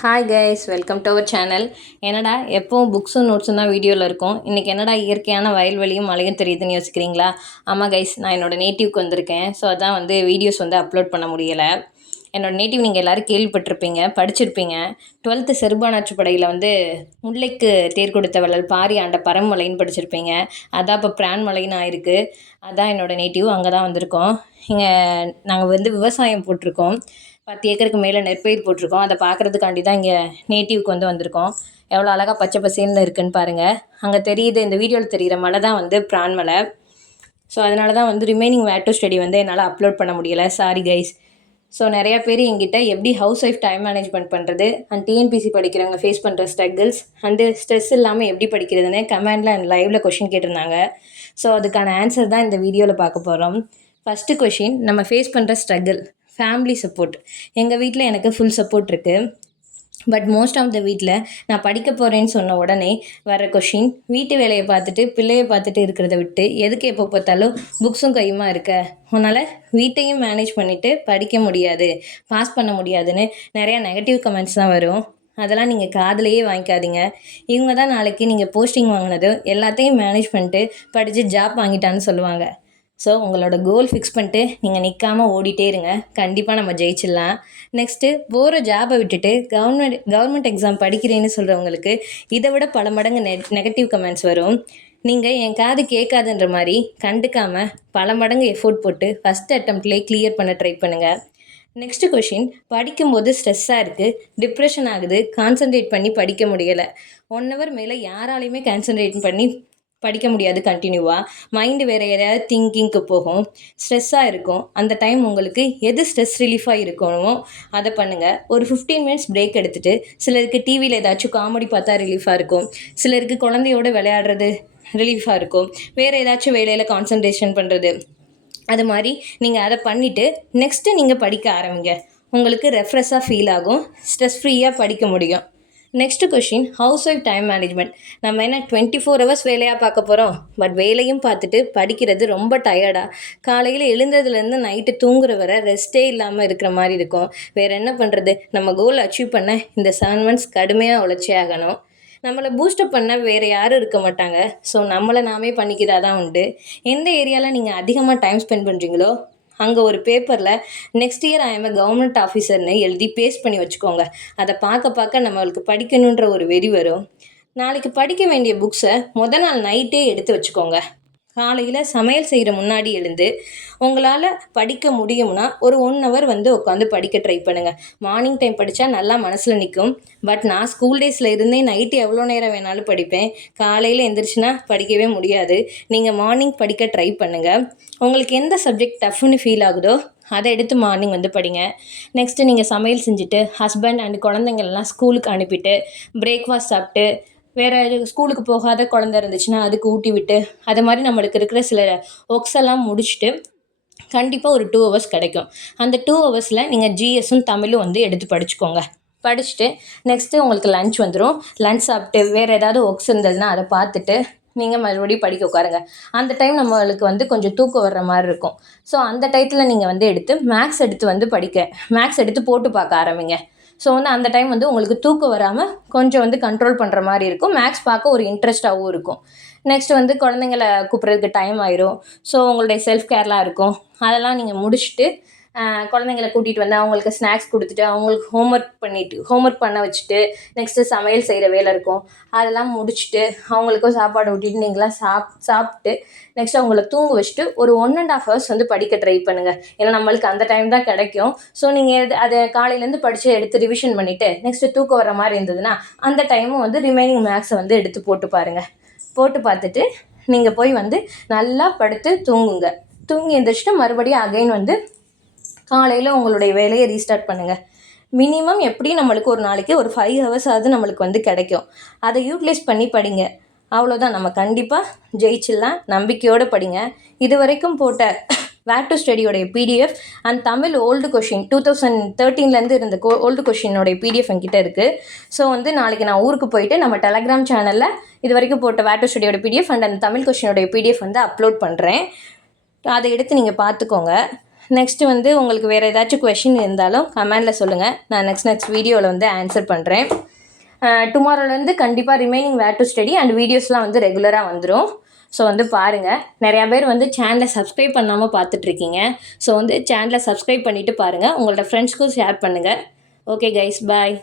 Hi guys, welcome to our channel. என்னடா எப்போவும் புக்ஸும் நோட்ஸும் தான் வீடியோவில் இருக்கும். இன்றைக்கி என்னடா இயற்கையான வயல்வெளியும் மழையும் தெரியுதுன்னு யோசிக்கிறீங்களா? ஆமாம் கைஸ், நான் என்னோடய நேட்டிவ்க்கு வந்திருக்கேன். ஸோ அதான் வீடியோஸ் அப்லோட் பண்ண முடியலை. என்னோடய நேட்டிவ் நீங்கள் எல்லோரும் கேள்விப்பட்டிருப்பீங்க, படிச்சிருப்பீங்க. 12th செருபானாற்றுப்படையில் முல்லைக்கு தேர் கொடுத்த வள்ளல் பாரி ஆண்ட பரம்மலைன்னு படிச்சிருப்பீங்க. அதான் இப்போ பிரான்மலைன்னு ஆயிருக்கு. அதான் என்னோடய நேட்டிவ், அங்கே தான் வந்திருக்கோம். இங்கே நாங்கள் விவசாயம் போட்டிருக்கோம். 10 ஏக்கருக்கு மேலே நெற்பயிர் போட்டிருக்கோம். அதை பார்க்குறதுக்காண்டி தான் இங்கே நேட்டிவ்க்கு வந்திருக்கோம். எவ்வளோ அழகாக பச்சை பசேல்னு இருக்குன்னு பாருங்கள். அங்கே தெரியுது, இந்த வீடியோவில் தெரிகிற மலை தான் பிரான்மலை. ஸோ அதனால தான் ரிமைனிங் வேட்டோ ஸ்டடி என்னால் அப்லோட் பண்ண முடியலை. Sorry guys. ஸோ நிறையா பேர் எங்கிட்ட எப்படி ஹவுஸ் ஒய்ஃப் டைம் மேனேஜ்மெண்ட் பண்ணுறது அண்ட் டிஎன்பிசி படிக்கிறவங்க ஃபேஸ் பண்ணுற ஸ்ட்ரகிள்ஸ் அண்டு ஸ்ட்ரெஸ் இல்லாமல் எப்படி படிக்கிறதுன்னு கமெண்டில் அண்ட் லைவில் கொஷின் கேட்டிருந்தாங்க. ஸோ அதுக்கான ஆன்சர் தான் இந்த வீடியோவில் பார்க்க போகிறோம். ஃபஸ்ட்டு கொஷின், நம்ம ஃபேஸ் பண்ணுற ஸ்ட்ரகிள் ஃபேமிலி சப்போர்ட். எங்கள் வீட்டில் எனக்கு ஃபுல் சப்போர்ட் இருக்குது. பட் மோஸ்ட் ஆஃப் த வீட்டில் நான் படிக்க போகிறேன்னு சொன்ன உடனே வர கொஷின், வீட்டு வேலையை பார்த்துட்டு பிள்ளையை பார்த்துட்டு இருக்கிறத விட்டு எதுக்கு எப்போ பார்த்தாலும் புக்ஸும் கையுமா இருக்க, உன்னால் வீட்டையும் மேனேஜ் பண்ணிவிட்டு படிக்க முடியாது, பாஸ் பண்ண முடியாதுன்னு நிறையா நெகட்டிவ் கமெண்ட்ஸ் தான் வரும். அதெல்லாம் நீங்கள் காதுலையே வாங்கிக்காதீங்க. இவங்க தான் நாளைக்கு நீங்கள் போஸ்டிங் வாங்கினதும் எல்லாத்தையும் மேனேஜ் பண்ணிட்டு படித்து ஜாப் வாங்கிட்டான்னு சொல்லுவாங்க. ஸோ உங்களோட கோல் ஃபிக்ஸ் பண்ணிட்டு நீங்கள் நிற்காமல் ஓடிட்டே இருங்க. கண்டிப்பாக நம்ம ஜெயிச்சிடலாம். நெக்ஸ்ட்டு போகிற ஜாபை விட்டுட்டு கவர்மெண்ட் எக்ஸாம் படிக்கிறேன்னு சொல்கிறவங்களுக்கு இதை விட பல மடங்கு நெகட்டிவ் கமெண்ட்ஸ் வரும். நீங்கள் என் காது கேட்காதுன்ற மாதிரி கண்டுக்காமல் பல மடங்கு எஃபோர்ட் போட்டு ஃபஸ்ட் அட்டம்ப்ட்லேயே கிளியர் பண்ண ட்ரை பண்ணுங்கள். நெக்ஸ்ட்டு கொஷின், படிக்கும்போது ஸ்ட்ரெஸ்ஸாக இருக்குது, டிப்ரெஷன் ஆகுது, கான்சன்ட்ரேட் பண்ணி படிக்க முடியலை. 1 hour மேலே யாராலையுமே கான்சன்ட்ரேட் பண்ணி படிக்க முடியாது. கண்டினியூவாக மைண்டு வேறு எதையாவது திங்கிங்க்கு போகும், ஸ்ட்ரெஸ்ஸாக இருக்கும். அந்த டைம் உங்களுக்கு எது ஸ்ட்ரெஸ் ரிலீஃபாக இருக்கணுமோ அதை பண்ணுங்கள். ஒரு 15 minutes பிரேக் எடுத்துகிட்டு, சிலருக்கு டிவியில் ஏதாச்சும் காமெடி பார்த்தா ரிலீஃபாக இருக்கும், சிலருக்கு குழந்தையோடு விளையாடுறது ரிலீஃபாக இருக்கும், வேறு ஏதாச்சும் வேலையில் கான்சன்ட்ரேஷன் பண்ணுறது. அது மாதிரி நீங்கள் அதை பண்ணிவிட்டு நெக்ஸ்ட்டு நீங்கள் படிக்க ஆரம்பிங்க. உங்களுக்கு ரெஃப்ரெஷ்ஷாக ஃபீல் ஆகும், ஸ்ட்ரெஸ் ஃப்ரீயாக படிக்க முடியும். Next question, house wife time management. நம்ம என்ன 24 hours வேலையாக பார்க்க போகிறோம்? பட் வேலையும் பார்த்துட்டு படிக்கிறது ரொம்ப டயர்டாக, காலையில் எழுந்ததுலேருந்து நைட்டு தூங்குற வரை ரெஸ்ட்டே இல்லாமல் இருக்கிற மாதிரி இருக்கும். வேறு என்ன பண்ணுறது? நம்ம கோல் அச்சீவ் பண்ண இந்த 7 months கடுமையாக உழைச்சே ஆகணும். நம்மளை பூஸ்டப் பண்ண வேறு யாரும் இருக்க மாட்டாங்க. ஸோ நம்மளை நாமே பண்ணிக்கிறதா தான் உண்டு. எந்த ஏரியாவில் நீங்கள் அதிகமாக டைம் ஸ்பெண்ட் பண்ணுறீங்களோ அங்கே ஒரு பேப்பரில் next year I am a government ஆஃபீஸர்னு எழுதி பேஸ்ட் பண்ணி வச்சுக்கோங்க. அதை பார்க்க நம்மளுக்கு படிக்கணுன்ற ஒரு வெறி வரும். நாளைக்கு படிக்க வேண்டிய புக்ஸை நாள் நைட்டே எடுத்து வச்சுக்கோங்க. காலையில் சமையல் செய்கிற முன்னாடி எழுந்து உங்களால் படிக்க முடியும்னா ஒரு 1 hour உட்காந்து படிக்க ட்ரை பண்ணுங்கள். மார்னிங் டைம் படித்தா நல்லா மனசில் நிற்கும். பட் நான் ஸ்கூல் டேஸில் இருந்தே நைட்டு எவ்வளோ நேரம் வேணாலும் படிப்பேன். காலையில் எந்திரிச்சுன்னா படிக்கவே முடியாது. நீங்கள் மார்னிங் படிக்க ட்ரை பண்ணுங்கள். உங்களுக்கு எந்த சப்ஜெக்ட் டஃப்னு ஃபீல் ஆகுதோ அதை எடுத்து மார்னிங் படிங்க. நெக்ஸ்ட்டு நீங்கள் சமையல் செஞ்சுட்டு ஹஸ்பண்ட் அண்ட் குழந்தைங்கள்லாம் ஸ்கூலுக்கு அனுப்பிட்டு பிரேக்ஃபாஸ்ட் சாப்பிட்டு வேறு ஸ்கூலுக்கு போகாத குழந்த இருந்துச்சுன்னா அதுக்கு ஊட்டி விட்டு அது மாதிரி நம்மளுக்கு இருக்கிற சில ஒர்க்ஸ் எல்லாம் முடிச்சுட்டு கண்டிப்பாக ஒரு 2 hours கிடைக்கும். அந்த 2 hours நீங்கள் ஜிஎஸும் தமிழும் எடுத்து படிச்சுக்கோங்க. படிச்சுட்டு நெக்ஸ்ட்டு உங்களுக்கு லன்ச் வந்துடும். லன்ச் சாப்பிட்டு வேறு ஏதாவது ஒர்க்ஸ் இருந்ததுன்னா அதை பார்த்துட்டு நீங்கள் மறுபடியும் படிக்க உட்காருங்க. அந்த டைம் நம்மளுக்கு கொஞ்சம் தூக்கம் வர்ற மாதிரி இருக்கும். ஸோ அந்த டயத்தில் நீங்கள் எடுத்து மேக்ஸ் எடுத்து மேக்ஸ் எடுத்து போட்டு பார்க்க ஆரம்பிங்க. ஸோ அந்த டைம் உங்களுக்கு தூக்கம் வராமல் கொஞ்சம் கண்ட்ரோல் பண்ணுற மாதிரி இருக்கும். மேக்ஸ் பார்க்க ஒரு இன்ட்ரெஸ்ட்டாகவும் இருக்கும். நெக்ஸ்ட் குழந்தைங்கள கூப்பிட்றதுக்கு டைம் ஆயிரும். ஸோ உங்களுடைய செல்ஃப் கேர்லாம் இருக்கும். அதெல்லாம் நீங்கள் முடிச்சுட்டு குழந்தைங்கள கூட்டிகிட்டு அவங்களுக்கு ஸ்நாக்ஸ் கொடுத்துட்டு அவங்களுக்கு ஹோம்ஒர்க் பண்ண வச்சுட்டு நெக்ஸ்ட்டு சமையல் செய்கிற வேலை இருக்கும். அதெல்லாம் முடிச்சுட்டு அவங்களுக்கும் சாப்பாடு ஊட்டிட்டு நீங்களாம் சாப்பிட்டு நெக்ஸ்ட் அவங்கள தூங்க வச்சுட்டு ஒரு 1.5 hours படிக்க ட்ரை பண்ணுங்கள். ஏன்னா நம்மளுக்கு அந்த டைம் தான் கிடைக்கும். ஸோ நீங்கள் அதை காலையிலேருந்து படித்து எடுத்து ரிவிஷன் பண்ணிவிட்டு நெக்ஸ்ட்டு தூக்கம் வர மாதிரி இருந்ததுன்னா அந்த டைமும் ரிமைனிங் மேக்ஸை எடுத்து போட்டு பாருங்கள். போட்டு பார்த்துட்டு நீங்கள் போய் நல்லா படுத்து தூங்குங்க. தூங்கி எழுந்திரிச்சிட்டு மறுபடியும் அகைன் காலையில் உங்களுடைய வேலையை ரீஸ்டார்ட் பண்ணுங்கள். மினிமம் எப்படியும் நம்மளுக்கு ஒரு நாளைக்கு ஒரு 5 hours ஆகுது நம்மளுக்கு கிடைக்கும். அதை யூட்டிலைஸ் பண்ணி படிங்க. அவ்வளோதான், நம்ம கண்டிப்பாக ஜெயிச்சிடலாம். நம்பிக்கையோடு படிங்க. இது வரைக்கும் போட்ட வேட் டு ஸ்டடியோடைய PDF and Tamil old question 2013 இருந்த ஓல்டு கொஷினோடைய பிடிஎஃப் என்கிட்ட இருக்குது. ஸோ நாளைக்கு நான் ஊருக்கு போயிட்டு நம்ம டெலகிராம் சேனலில் இது வரைக்கும் போட்ட வேட் டு ஸ்டடியோட பிடிஎஃப் அண்ட் அந்த தமிழ் கொஷினோடைய பிடிஎஃப் அப்லோட் பண்ணுறேன். அதை எடுத்து நீங்கள் பார்த்துக்கோங்க. நெக்ஸ்ட்டு வந்து உங்களுக்கு வேறு ஏதாச்சும் கொஷின் இருந்தாலும் கமெண்டில் சொல்லுங்கள். நான் நெக்ஸ்ட் வீடியோவில் வந்து ஆன்சர் பண்ணுறேன். டுமாரோலேருந்து கண்டிப்பாக remaining where to study and வீடியோஸ்லாம் வந்து ரெகுலராக வந்துடும். ஸோ வந்து பாருங்கள். நிறையா பேர் வந்து சேனலை சப்ஸ்கிரைப் பண்ணாமல் பார்த்துட்ருக்கீங்க. ஸோ வந்து சேனலை சப்ஸ்கிரைப் பண்ணிவிட்டு பாருங்கள். உங்களோட ஃப்ரெண்ட்ஸ்க்கும் ஷேர் பண்ணுங்கள். ஓகே கைஸ், பாய்.